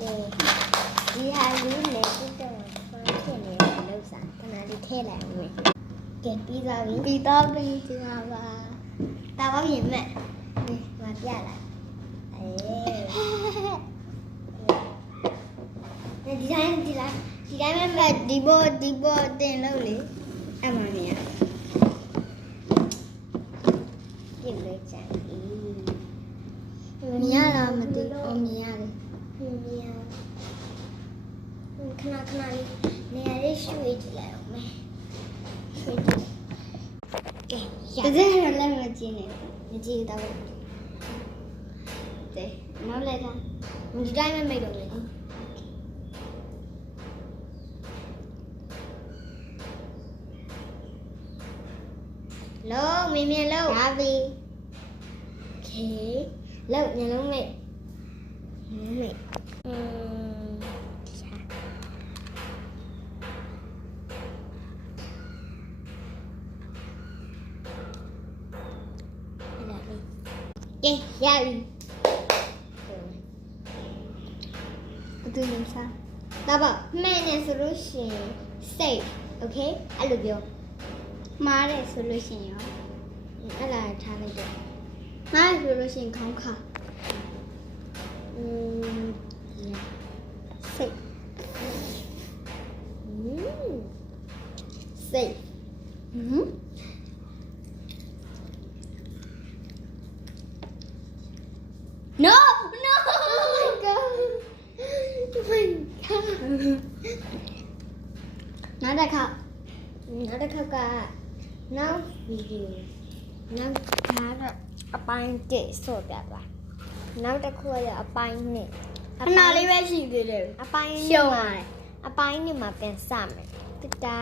ဒီဟာလေးနဲ့ပြတော့ဖန်ဖြစ်နေတဲ့လောက်စားခဏလေးထည့်လိုက်အောင်မယ်ကဲပြီးသွားပြီဒီတော့ပြီးဒီမှာပါတာပါပြင်မဲ့ဒီမှာပြလိုက်ဒီတိုင်းမဲ့ဒီဘောတင်လို့လေအဲ့မှာနေရပြင်လိုက်ချင်မြင်ရလားမသိဘူးမြင်ရတယ်မြင်ရခဏလေးနေရာလေးရွှေ့ကြည့်လိုက်အောင်မယ်ရွှေ့ကြည့်ကဲရတဲ့လည်းမကြည့်နဲ့မကြည့်တော့တဲ့နောက်လိုက်တာဒီတိုင်းမဲ့မိတ်တော့လေလုံးမြင်လုံးဒါပြီโอเคလုံးညလုံးမိတ်ကဲရပြီဘယ်သူလဲစားဒါပါမှန်တယ်ဆိုလို့ရှိရင် safe okay အဲ့လိုပြောမှားတယ်ဆိုလို့ရှိရင်ရောအဲ့လာထားလိုက်တယ်မှားတယ်ဆိုလို့ရှိရင်ခေါင်းခါsafe safe No! Oh my god! Oh my god! နောက်တစ်ခါကနောက်ဗီဒီယိုနောက်ဒါတော့အပိုင်း1ဆိုပြပါနောက်တစ်ခုကအပိုင်း2ခဏလေးပဲရှိသေးတယ်အပိုင်း2မှာပြန်စမယ်တတာ